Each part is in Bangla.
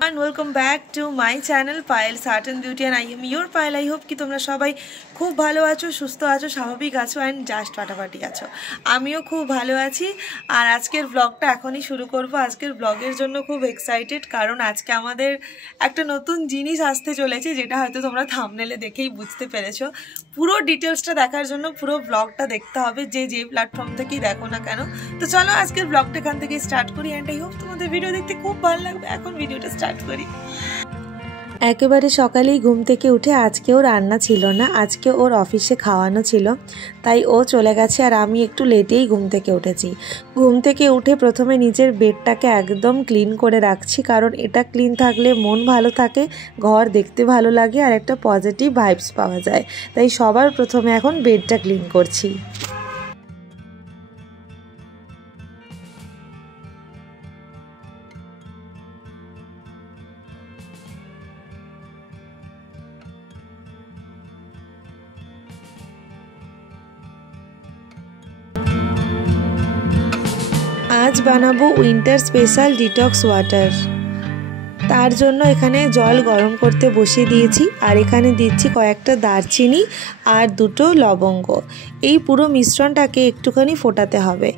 and welcome back to my channel Payal's Art and Beauty and I am your Payal. I hope कि তোমরা সবাই খুব ভালো আছো, সুস্থ আছো, স্বাভাবিক আছো and জাস্ট ফাটাফাটি আছো। আমিও খুব ভালো আছি আর আজকের ব্লগটা এখনই শুরু করব। আজকের ব্লগের জন্য খুব এক্সাইটেড কারণ আজকে আমাদের একটা নতুন জিনিস আসতে চলেছে, যেটা হয়তো তোমরা থাম্বনেলে দেখেই বুঝতে পেরেছো। পুরো ডিটেলসটা দেখার জন্য পুরো ব্লগটা দেখতে হবে, যে প্ল্যাটফর্ম থেকেই দেখো না কেন। তো চলো আজকের ব্লগটা এখান থেকে স্টার্ট করি এন্ড আই হোপ তোমাদের ভিডিও দেখতে খুব ভালো লাগবে। এখন ভিডিওটা স্টার্ট করি। একেবারে সকালেই ঘুম থেকে উঠে আজকেও রান্না ছিল না, আজকে ওর অফিসে খাওয়ানো ছিল, তাই ও চলে গেছে আর আমি একটু লেটেই ঘুম থেকে উঠেছি। ঘুম থেকে উঠে প্রথমে নিজের বেডটাকে একদম ক্লিন করে রাখছি, কারণ এটা ক্লিন থাকলে মন ভালো থাকে, ঘর দেখতে ভালো লাগে আর একটা পজিটিভ ভাইবস পাওয়া যায়। তাই সবার প্রথমে এখন বেডটা ক্লিন করছি। आज বানাবো উইন্টার স্পেশাল ডিটক্স ওয়াটার। তার জন্য এখানে জল গরম করতে বসিয়ে দিয়েছি আর এখানে দিচ্ছি কয়েকটা দারচিনি আর দুটো লবঙ্গ। এই পুরো মিশ্রণটাকে একটুখানি ফোটাতে হবে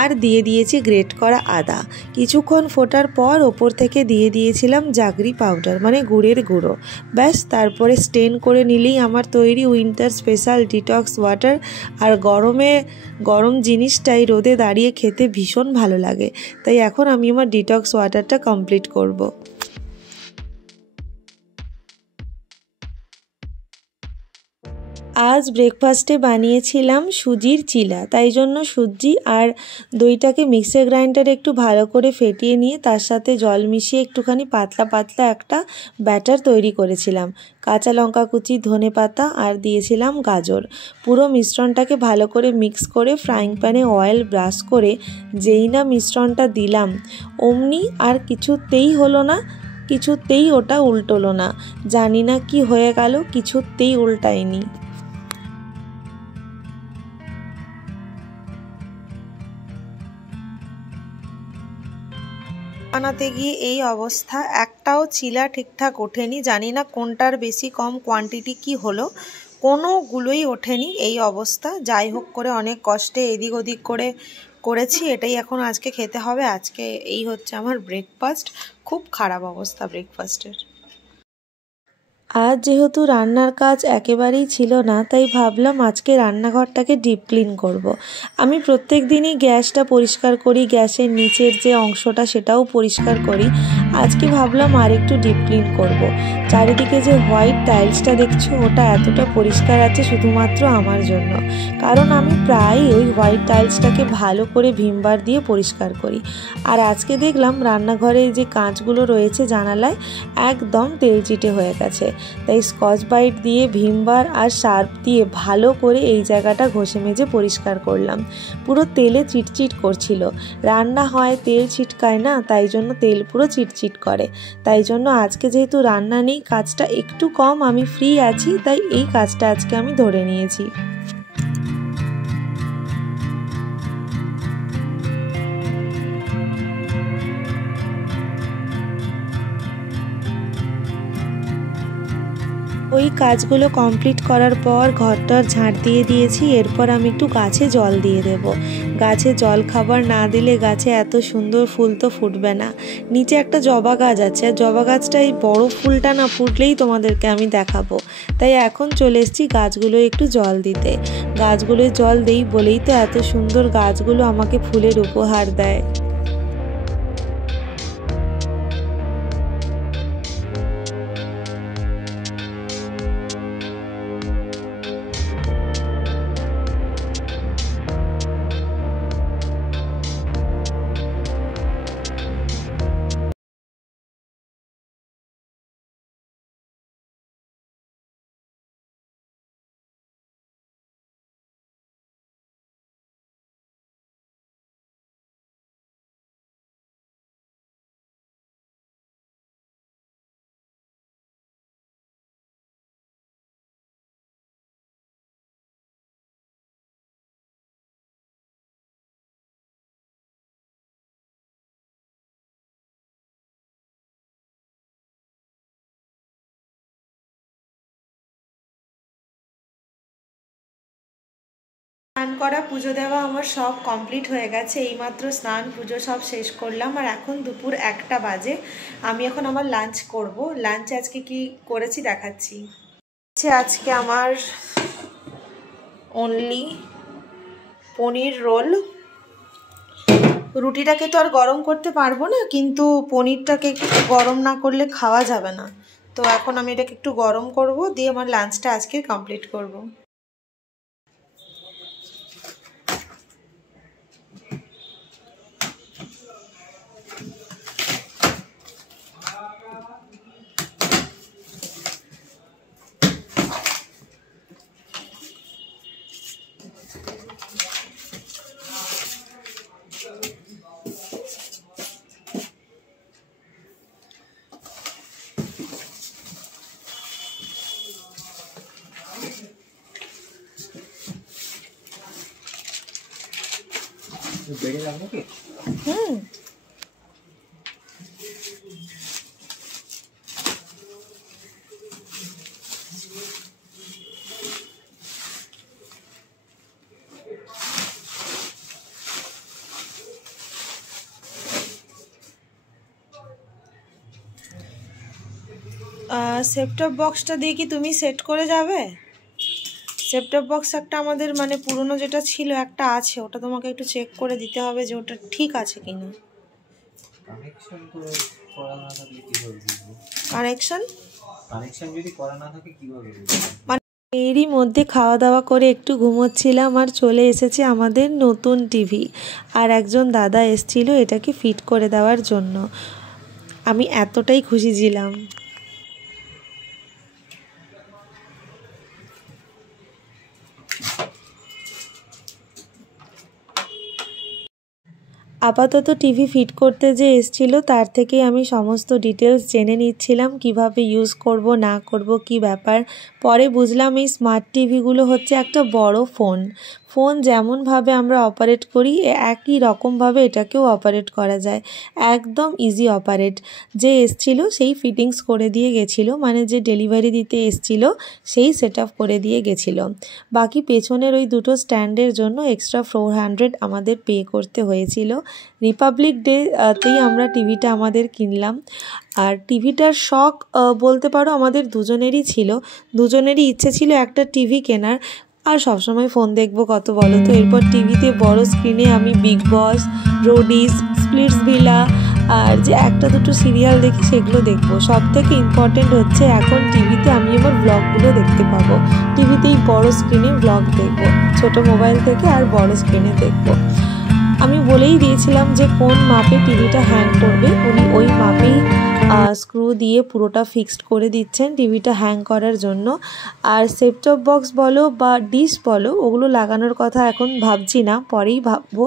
আর দিয়ে দিয়েছি গ্রেট করা আদা। কিছুক্ষণ ফোটার পর ওপর থেকে দিয়ে দিয়েছিলাম জাগরি পাউডার মানে গুড়ের গুঁড়ো। ব্যাস, তারপরে স্টেন করে নিলেই আমার তৈরি উইন্টার স্পেশাল ডিটক্স ওয়াটার। আর গরম জিনিসটাই রোদে দাঁড়িয়ে খেতে ভীষণ ভালো লাগে, তাই এখন আমি আমার ডিটক্স ওয়াটারটা কমপ্লিট করব। আজ ব্রেকফাস্টে বানিয়েছিলাম সুজির চিলা, তাই জন্য সুজি আর দইটাকে মিক্সার গ্রাইন্ডারে একটু ভালো করে ফেটিয়ে নিয়ে তার সাথে জল মিশিয়ে একটুখানি পাতলা পাতলা একটা ব্যাটার তৈরি করেছিলাম। কাঁচা লঙ্কা কুচি, ধনেপাতা আর দিয়েছিলাম গাজর। পুরো মিশ্রণটাকে ভালো করে মিক্স করে ফ্রাইং প্যানে অয়েল ব্রাশ করে যেই না মিশ্রণটা দিলাম, অমনি আর কিছুতেই হলো না, কিছুতেই ওটা উল্টোলো না। জানি না কি হয়ে গেল, কিছুতেই উল্টায়নি। বানাতে গিয়ে এই অবস্থা, একটাও চিলা ঠিকঠাক ওঠেনি। জানি না কোনটার বেশি কম কোয়ান্টিটি কি হলো, কোনোগুলোই ওঠেনি। এই অবস্থা। যাই হোক করে অনেক কষ্টে এদিক ওদিক করে করেছি, এটাই এখন আজকে খেতে হবে। আজকে এই হচ্ছে আমার ব্রেকফাস্ট। খুব খারাপ অবস্থা ব্রেকফাস্টের। আজ যেহেতু রান্নার কাজ একেবারেই ছিল না, তাই ভাবলাম আজকে রান্নাঘরটাকে ডিপ ক্লিন করব। আমি প্রত্যেক দিনই গ্যাসটা পরিষ্কার করি, গ্যাসের নিচের যে অংশটা সেটাও পরিষ্কার করি। আজকে ভাবলাম আর একটু ডিপ ক্লিন করব। চারিদিকে যে হোয়াইট টাইলসটা দেখছো, ওটা এতটা পরিষ্কার আছে শুধুমাত্র আমার জন্য, কারণ আমি প্রায় ওই হোয়াইট টাইলসটাকে ভালো করে ভিমবার দিয়ে পরিষ্কার করি। আর আজকে দেখলাম রান্নাঘরে যে কাঁচগুলো রয়েছে জানালায়, একদম তেলচিটে হয়ে গেছে। তাই স্কচ ব্রাইট দিয়ে ভিমবার আর শার্প দিয়ে ভালো করে এই জায়গাটা ঘষে মেজে পরিষ্কার করলাম। পুরো তেলে চিটচিট করছিল। রান্না হয় তেল ছিটকায় না, তাই জন্য তেল পুরো চিটচিট করে। তাই জন্য আজকে যেহেতু রান্না নেই, কাজটা একটু কম, আমি ফ্রি আছি, তাই এই কাজটা আজকে আমি ধরে নিয়েছি। ওই কাজগুলো কমপ্লিট করার পর ঘরটার ঝাঁট দিয়ে দিয়েছি। এরপর আমি একটু গাছে জল দিয়ে দেব। গাছে জল খাবার না দিলে গাছে এত সুন্দর ফুল তো ফুটবে না। নিচে একটা জবা গাছ আছে, আর জবা গাছটা এই বড় ফুলটা না ফুটলেই তোমাদেরকে আমি দেখাবো। তাই এখন চলে এসেছি গাছগুলো একটু জল দিতে। গাছগুলোয় জল দেই বলেই তো এত সুন্দর গাছগুলো আমাকে ফুলের উপহার দেয়। স্নান করা পুজো দেওয়া আমার সব কমপ্লিট হয়ে গেছে। এইমাত্র স্নান পুজো সব শেষ করলাম আর এখন দুপুর 1টা বাজে। আমি এখন আমার লাঞ্চ করব। লাঞ্চে আজকে কি করেছি দেখাচ্ছি। আজকে আমার অনলি পনির রোল। রুটিটাকে তো আর গরম করতে পারবো না, কিন্তু পনিরটাকে একটু গরম না করলে খাওয়া যাবে না। তো এখন আমি এটাকে একটু গরম করব, দিয়ে আমার লাঞ্চটা আজকে কমপ্লিট করব। সেটটপ বক্সটা দিয়ে কি তুমি সেট করে যাবে? সেটটপ বক্স একটা আমাদের মানে পুরনো যেটা ছিল একটা আছে, ওটা তোমাকে একটু চেক করে দিতে হবে যে ওটা ঠিক আছে কিনা। কানেকশন যদি করা না থাকে কিভাবে মানে এরই মধ্যে খাওয়া দাওয়া করে একটু ঘুমোচ্ছিলাম আর চলে এসেছে আমাদের নতুন টিভি। আর একজন দাদা এসেছিল এটাকে ফিট করে দেওয়ার জন্য। আমি এতটাই খুশি ছিলাম। আপাতত টিভি ফিট করতে যে এসেছিল তার থেকেই আমি সমস্ত ডিটেলস জেনে নিচ্ছিলাম, কিভাবে ইউজ করব না করব কি ব্যাপার। পরে বুঝলাম এই স্মার্ট টিভিগুলো হচ্ছে একটা বড় ফোন। যেমনভাবে আমরা অপারেট করি একই রকমভাবে এটাকেও অপারেট করা যায়, একদম ইজি অপারেট। যে এসছিল সেই ফিটিংস করে দিয়ে গেছিলো, মানে যে ডেলিভারি দিতে এসছিল সেই সেট আপ করে দিয়ে গেছিলো। বাকি পেছনের ওই দুটো স্ট্যান্ডের জন্য এক্সট্রা 400 আমাদের পে করতে হয়েছিল। রিপাবলিক ডেতেই আমরা টিভিটা আমাদের কিনলাম। আর টিভিটার শখ বলতে পারো আমাদের দুজনেরই ছিল, দুজনেরই ইচ্ছে ছিল একটা টিভি কেনার। আর সবসময় ফোন দেখবো কত বলো তো। এরপর টিভিতে বড় স্ক্রিনে আমি বিগ বস, রোডিস, স্প্লিটসভিলা আর যে একটা দুটো সিরিয়াল দেখি সেগুলো দেখবো। সব থেকে ইম্পর্টেন্ট হচ্ছে এখন টিভিতে আমি আমার ব্লগগুলো দেখতে পাবো। টিভিতেই বড় স্ক্রিনে ব্লগ দেখবো, ছোট মোবাইল থেকে আর বড় স্ক্রিনে দেখবো। আমি বলেই দিয়েছিলাম যে কোন মাপে টিভিটা হ্যাং করবে, উনি ওই মাপেই স্ক্রু দিয়ে পুরোটা ফিক্সড করে দিচ্ছেন টিভিটা হ্যাং করার জন্য। আর সেটটপ বক্স বলো বা ডিশ বলো, ওগুলো লাগানোর কথা এখন ভাবছি না, পরেই ভাববো।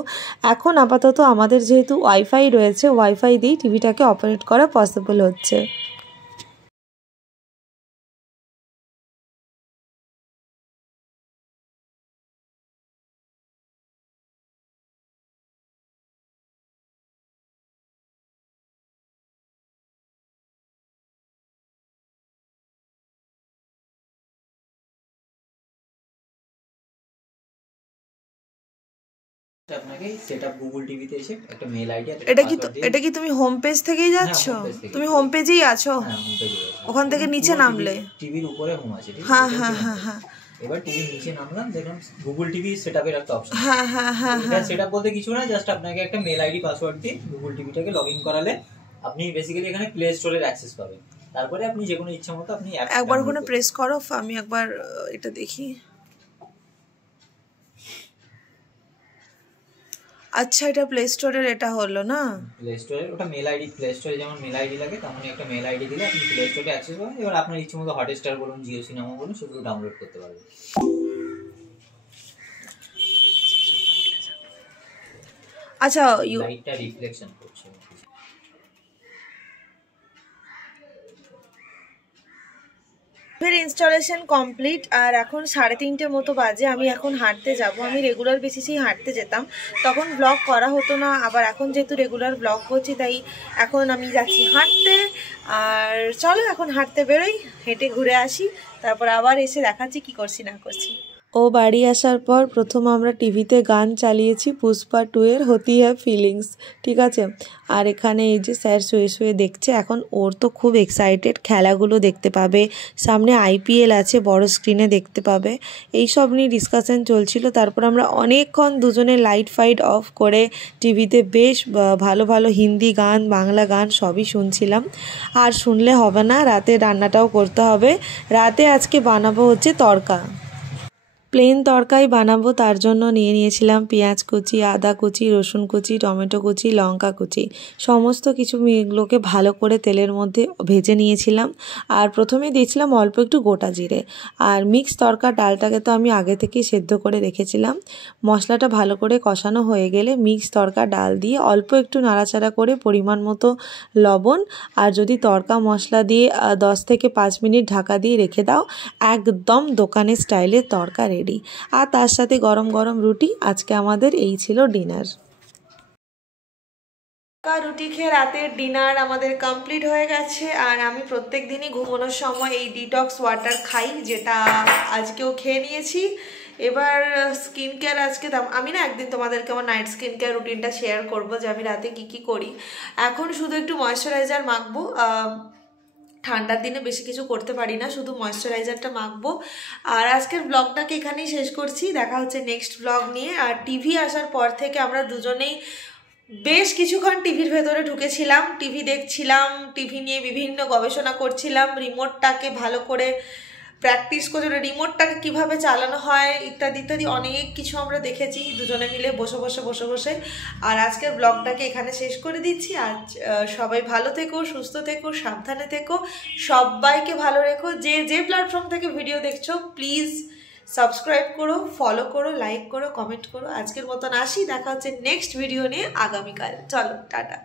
এখন আপাতত আমাদের যেহেতু ওয়াইফাই রয়েছে, ওয়াইফাই দিয়েই টিভিটাকে অপারেট করা পসিবল হচ্ছে। আপনাকে সেটআপ গুগল টিভিতে এসে একটা মেল আইডি আছে। এটা কি তুমি হোম পেজ থেকেই যাচ্ছ? তুমি হোম পেজেই আছো? হ্যাঁ, হোম পেজে আছি। ওখান থেকে নিচে নামলে টিভির উপরে হোম আছে, ঠিক আছে? হ্যাঁ হ্যাঁ হ্যাঁ হ্যাঁ। এবার টিভি নিচে নামলাম, দেখলাম গুগল টিভি সেটআপের একটা অপশন। হ্যাঁ হ্যাঁ হ্যাঁ হ্যাঁ। সেটআপ বলতে কিছু না, জাস্ট আপনাকে একটা মেল আইডি পাসওয়ার্ড দিয়ে গুগল টিভিটাকে লগইন করালে আপনি বেসিক্যালি এখানে প্লে স্টোরের অ্যাক্সেস পাবেন। তারপরে আপনি যে কোনো ইচ্ছা মতো আপনি একবার ওখানে প্রেস করো, আমি একবার এটা দেখি। আচ্ছা, এটা প্লে স্টোরের এটা হলো না? প্লে স্টোরে ওটা মেল আইডি, প্লে স্টোরে যেমন মেল আইডি লাগে তেমনই একটা মেল আইডি দিলে আপনি প্লে স্টোরে অ্যাক্সেস পাবেন। এবার আপনার ইচ্ছে মতো হটস্টার বলুন, জিও সিনেমা বলুন, সেগুলো ডাউনলোড করতে পারবেন। আচ্ছা, লাইটটা রিফ্লেকশন করছে। Installation complete. আর এখন 3:30 মতো বাজে। আমি এখন হাঁটতে যাব। আমি রেগুলার বেসিসেই হাঁটতে যেতাম, তখন ব্লগ করা হতো না। আবার এখন যেহেতু রেগুলার ব্লগ করছি তাই এখন আমি যাচ্ছি হাঁটতে। আর চলো এখন হাঁটতে বেরোই, হেঁটে ঘুরে আসি, তারপর আবার এসে দেখাচ্ছি কি করছি না করছি। ও বাড়ি আসার পর প্রথম আমরা টিভিতে গান চালিয়েছি পুষ্পা 2 এর হতি হ্যায় ফিলিংস, ঠিক আছে। আর এখানে এই যে স্যার শুয়ে শুয়ে দেখছে, এখন ওর তো খুব এক্সাইটেড, খেলাগুলো দেখতে পাবে, সামনে IPL আছে, বড় স্ক্রিনে দেখতে পাবে, এই সব নিয়ে ডিসকাশন চলছিল। তারপর আমরা অনেকক্ষণ দুজনে লাইট ফাইট অফ করে টিভিতে বেশ ভালো ভালো হিন্দি গান, বাংলা গান সবই শুনছিলাম। আর শুনলে হবে না, রাতে রান্নাটাও করতে হবে। রাতে আজকে বানাবো হচ্ছে তড়কা, প্লেন তরকারি বানাবো। তার জন্য নিয়ে নিয়েছিলাম পেঁয়াজ কুচি, আদা কুচি, রসুন কুচি, টমেটো কুচি, লঙ্কা কুচি, সমস্ত কিছু এগুলোকে ভালো করে তেলের মধ্যে ভেজে নিয়েছিলাম। আর প্রথমে দিয়েছিলাম অল্প একটু গোটা জিরে। আর মিক্স তরকা ডালটাকে তো আমি আগে থেকেই সেদ্ধ করে রেখেছিলাম। মশলাটা ভালো করে কষানো হয়ে গেলে মিক্স তরকা ডাল দিয়ে অল্প একটু নাড়াচাড়া করে পরিমাণ মতো লবণ, আর যদি তরকা মশলা দিয়ে 10 থেকে 5 মিনিট ঢাকা দিয়ে রেখে দাও, একদম দোকানের স্টাইলের তরকা রেডি। আর তার সাথে গরম গরম রুটি। আজকে আমাদের এই ছিল ডিনার। রুটি খেয়ে রাতের ডিনার আমাদের কমপ্লিট হয়ে গেছে। আর আমি প্রত্যেক দিনই ঘুমানোর সময় এই ডিটক্স ওয়াটার খাই, যেটা আজকেও খেয়ে নিয়েছি। এবার স্কিন কেয়ার আজকে আমি না একদিন তোমাদেরকে আমার নাইট স্কিন কেয়ার রুটিনটা শেয়ার করবো, যে আমি রাতে কি করি। এখন শুধু একটু ময়েশ্চারাইজার মাখবো, ঠান্ডার দিনে বেশি কিছু করতে পারি না, শুধু ময়েশ্চারাইজারটা মাখবো। আর আজকের ব্লগটাকে এখানেই শেষ করছি, দেখা হচ্ছে নেক্সট ব্লগ নিয়ে। আর টিভি আসার পর থেকে আমরা দুজনেই বেশ কিছুক্ষণ টিভির ভেতরে ঢুকেছিলাম, টিভি দেখছিলাম, টিভি নিয়ে বিভিন্ন গবেষণা করছিলাম, রিমোটটাকে ভালো করে প্র্যাকটিস করে রিমোটটাকে কীভাবে চালানো হয় ইত্যাদি ইত্যাদি অনেক কিছু আমরা দেখেছি দুজনে মিলে বসে বসে। আর আজকের ব্লগটাকে এখানে শেষ করে দিচ্ছি। আর সবাই ভালো থেকো, সুস্থ থেকো, সাবধানে থেকো, সবাইকে ভালো রেখো। যে প্ল্যাটফর্ম থেকে ভিডিও দেখছো প্লিজ সাবস্ক্রাইব করো, ফলো করো, লাইক করো, কমেন্ট করো। আজকের মতন আসি, দেখা হচ্ছে নেক্সট ভিডিও নিয়ে আগামীকাল। চলো টাটা।